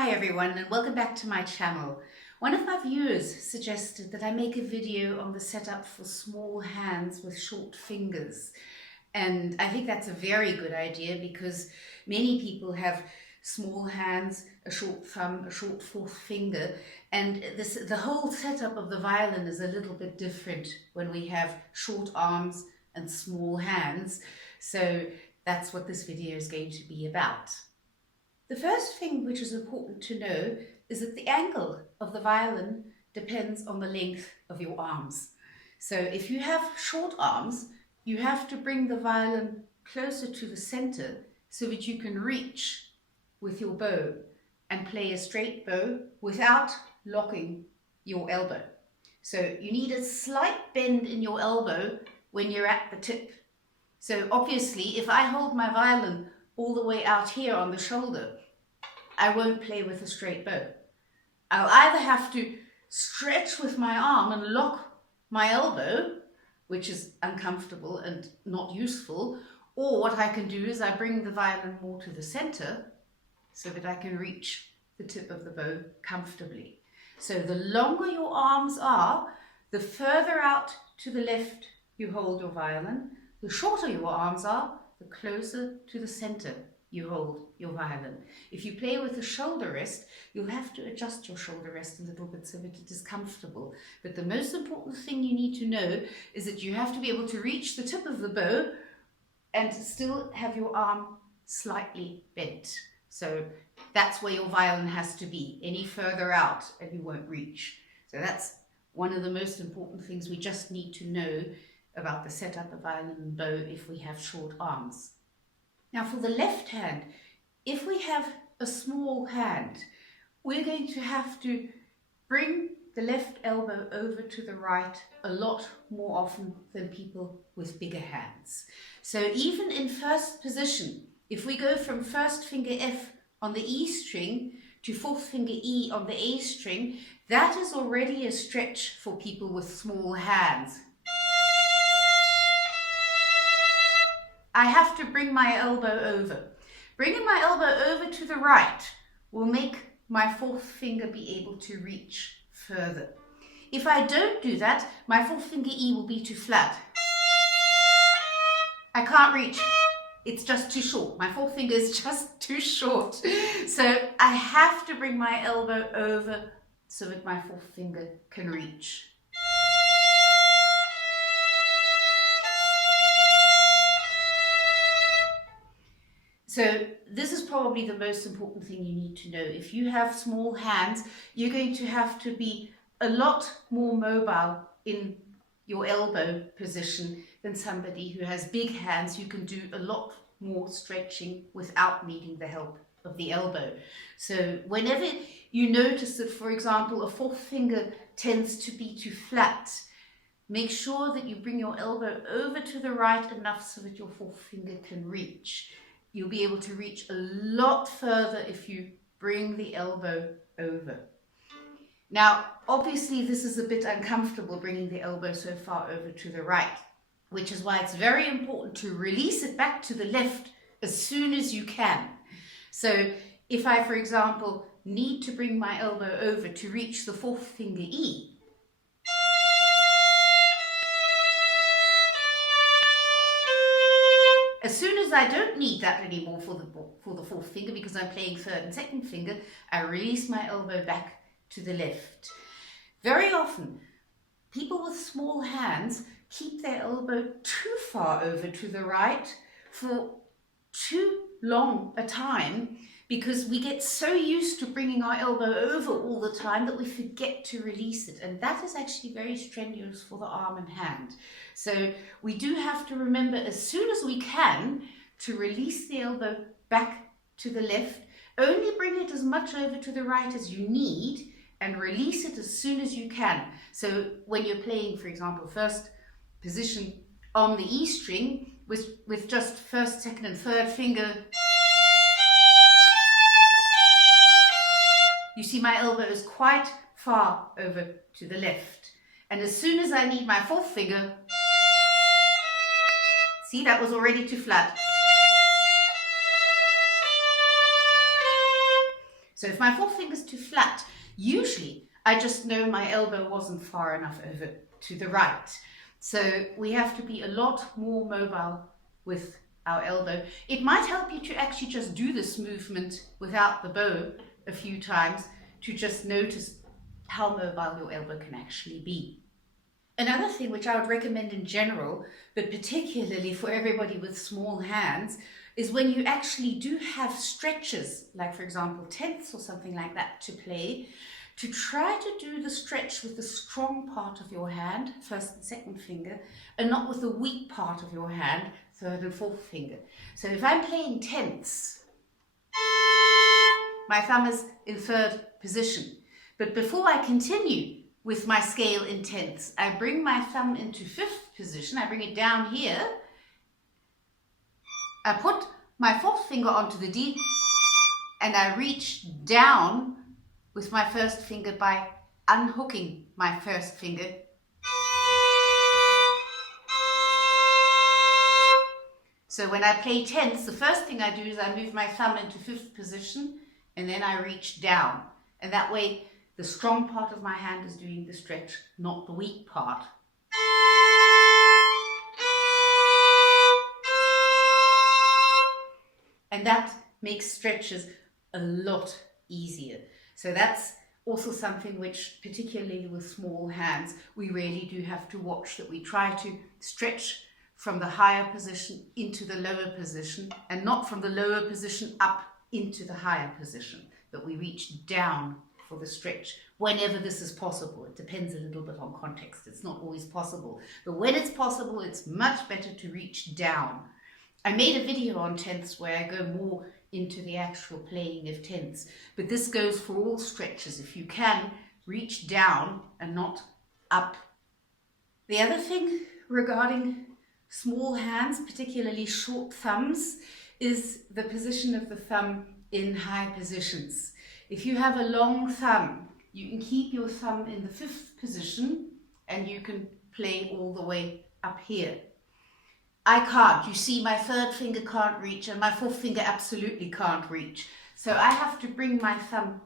Hi everyone and welcome back to my channel. One of my viewers suggested that I make a video on the setup for small hands with short fingers. And I think that's a very good idea because many people have small hands, a short thumb, a short fourth finger, and the whole setup of the violin is a little bit different when we have short arms and small hands. So that's what this video is going to be about. The first thing which is important to know is that the angle of the violin depends on the length of your arms. So if you have short arms, you have to bring the violin closer to the center so that you can reach with your bow and play a straight bow without locking your elbow. So you need a slight bend in your elbow when you're at the tip. So obviously, if I hold my violin all the way out here on the shoulder, I won't play with a straight bow. I'll either have to stretch with my arm and lock my elbow, which is uncomfortable and not useful, or what I can do is I bring the violin more to the center so that I can reach the tip of the bow comfortably. So the longer your arms are, the further out to the left you hold your violin. The shorter your arms are, the closer to the center you hold your violin. If you play with a shoulder rest, you'll have to adjust your shoulder rest a little bit so that it is comfortable. But the most important thing you need to know is that you have to be able to reach the tip of the bow and still have your arm slightly bent. So that's where your violin has to be. Any further out and you won't reach. So that's one of the most important things we just need to know about the setup of violin and bow if we have short arms. Now for the left hand, if we have a small hand, we're going to have to bring the left elbow over to the right a lot more often than people with bigger hands. So even in first position, if we go from first finger F on the E string to fourth finger E on the A string, that is already a stretch for people with small hands. I have to bring my elbow over. Bringing my elbow over to the right will make my fourth finger be able to reach further. If I don't do that, my fourth finger E will be too flat. I can't reach. It's just too short. My fourth finger is just too short. So I have to bring my elbow over so that my fourth finger can reach. So this is probably the most important thing you need to know. If you have small hands, you're going to have to be a lot more mobile in your elbow position than somebody who has big hands who can do a lot more stretching without needing the help of the elbow. So whenever you notice that, for example, a fourth finger tends to be too flat, make sure that you bring your elbow over to the right enough so that your fourth finger can reach. You'll be able to reach a lot further if you bring the elbow over. Now, obviously this is a bit uncomfortable bringing the elbow so far over to the right, which is why it's very important to release it back to the left as soon as you can. So if I, for example, need to bring my elbow over to reach the fourth finger E, as soon as I don't need that anymore for the fourth finger because I'm playing third and second finger, I release my elbow back to the left. Very often, people with small hands keep their elbow too far over to the right for too long a time because we get so used to bringing our elbow over all the time that we forget to release it. And that is actually very strenuous for the arm and hand. So we do have to remember as soon as we can to release the elbow back to the left. Only bring it as much over to the right as you need and release it as soon as you can. So when you're playing, for example, first position on the E string with just first, second and third finger, you see my elbow is quite far over to the left. And as soon as I need my fourth finger, see, that was already too flat. So if my forefinger's too flat, usually I just know my elbow wasn't far enough over to the right. So we have to be a lot more mobile with our elbow. It might help you to actually just do this movement without the bow a few times to just notice how mobile your elbow can actually be. Another thing which I would recommend in general, but particularly for everybody with small hands, is when you actually do have stretches, like for example tenths or something like that to play, to try to do the stretch with the strong part of your hand, first and second finger, and not with the weak part of your hand, third and fourth finger. So if I'm playing tenths, my thumb is in third position. But before I continue with my scale in tenths, I bring my thumb into fifth position. I bring it down here. I put my fourth finger onto the D and I reach down with my first finger by unhooking my first finger. So when I play tenths, the first thing I do is I move my thumb into fifth position and then I reach down. And that way the strong part of my hand is doing the stretch, not the weak part. And that makes stretches a lot easier. So that's also something which, particularly with small hands, we really do have to watch, that we try to stretch from the higher position into the lower position and not from the lower position up into the higher position, but we reach down for the stretch whenever this is possible. It depends a little bit on context. It's not always possible, but when it's possible, it's much better to reach down. I made a video on tenths where I go more into the actual playing of tenths, but this goes for all stretches. If you can, reach down and not up. The other thing regarding small hands, particularly short thumbs, is the position of the thumb in high positions. If you have a long thumb, you can keep your thumb in the fifth position and you can play all the way up here. I can't. You see, my third finger can't reach and my fourth finger absolutely can't reach. So I have to bring my thumb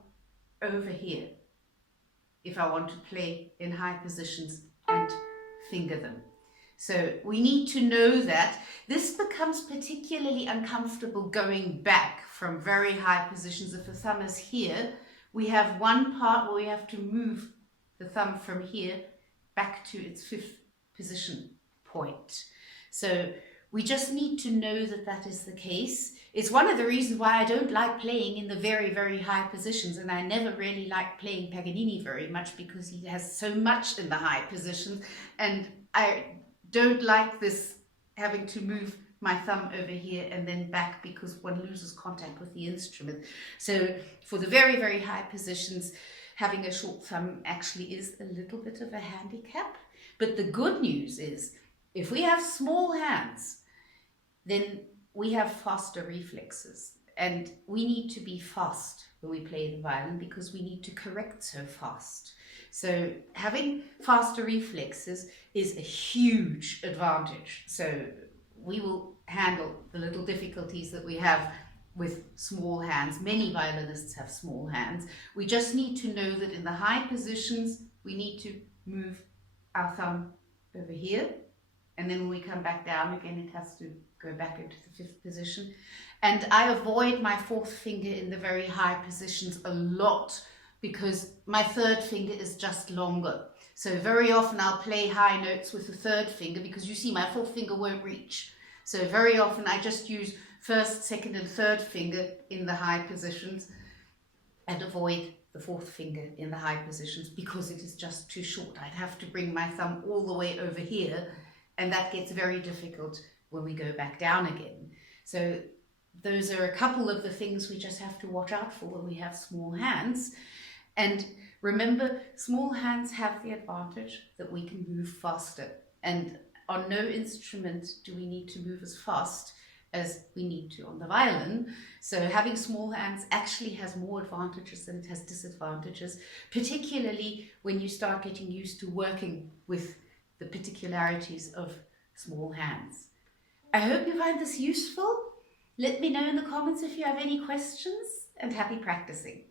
over here if I want to play in high positions and finger them. So we need to know that. This becomes particularly uncomfortable going back from very high positions. If the thumb is here, we have one part where we have to move the thumb from here back to its fifth position point. So we just need to know that that is the case. It's one of the reasons why I don't like playing in the very, very high positions, and I never really like playing Paganini very much because he has so much in the high positions, and I don't like this having to move my thumb over here and then back because one loses contact with the instrument. So for the very, very high positions, having a short thumb actually is a little bit of a handicap. But the good news is, if we have small hands, then we have faster reflexes, and we need to be fast when we play the violin because we need to correct so fast. So having faster reflexes is a huge advantage. So we will handle the little difficulties that we have with small hands. Many violinists have small hands. We just need to know that in the high positions, we need to move our thumb over here. And then when we come back down again, it has to go back into the fifth position. And I avoid my fourth finger in the very high positions a lot because my third finger is just longer. So very often I'll play high notes with the third finger because you see my fourth finger won't reach. So very often I just use first, second and third finger in the high positions and avoid the fourth finger in the high positions because it is just too short. I'd have to bring my thumb all the way over here, and that gets very difficult when we go back down again. So those are a couple of the things we just have to watch out for when we have small hands. And remember, small hands have the advantage that we can move faster. And on no instrument do we need to move as fast as we need to on the violin. So having small hands actually has more advantages than it has disadvantages, particularly when you start getting used to working with the particularities of small hands. I hope you find this useful. Let me know in the comments if you have any questions, and happy practicing.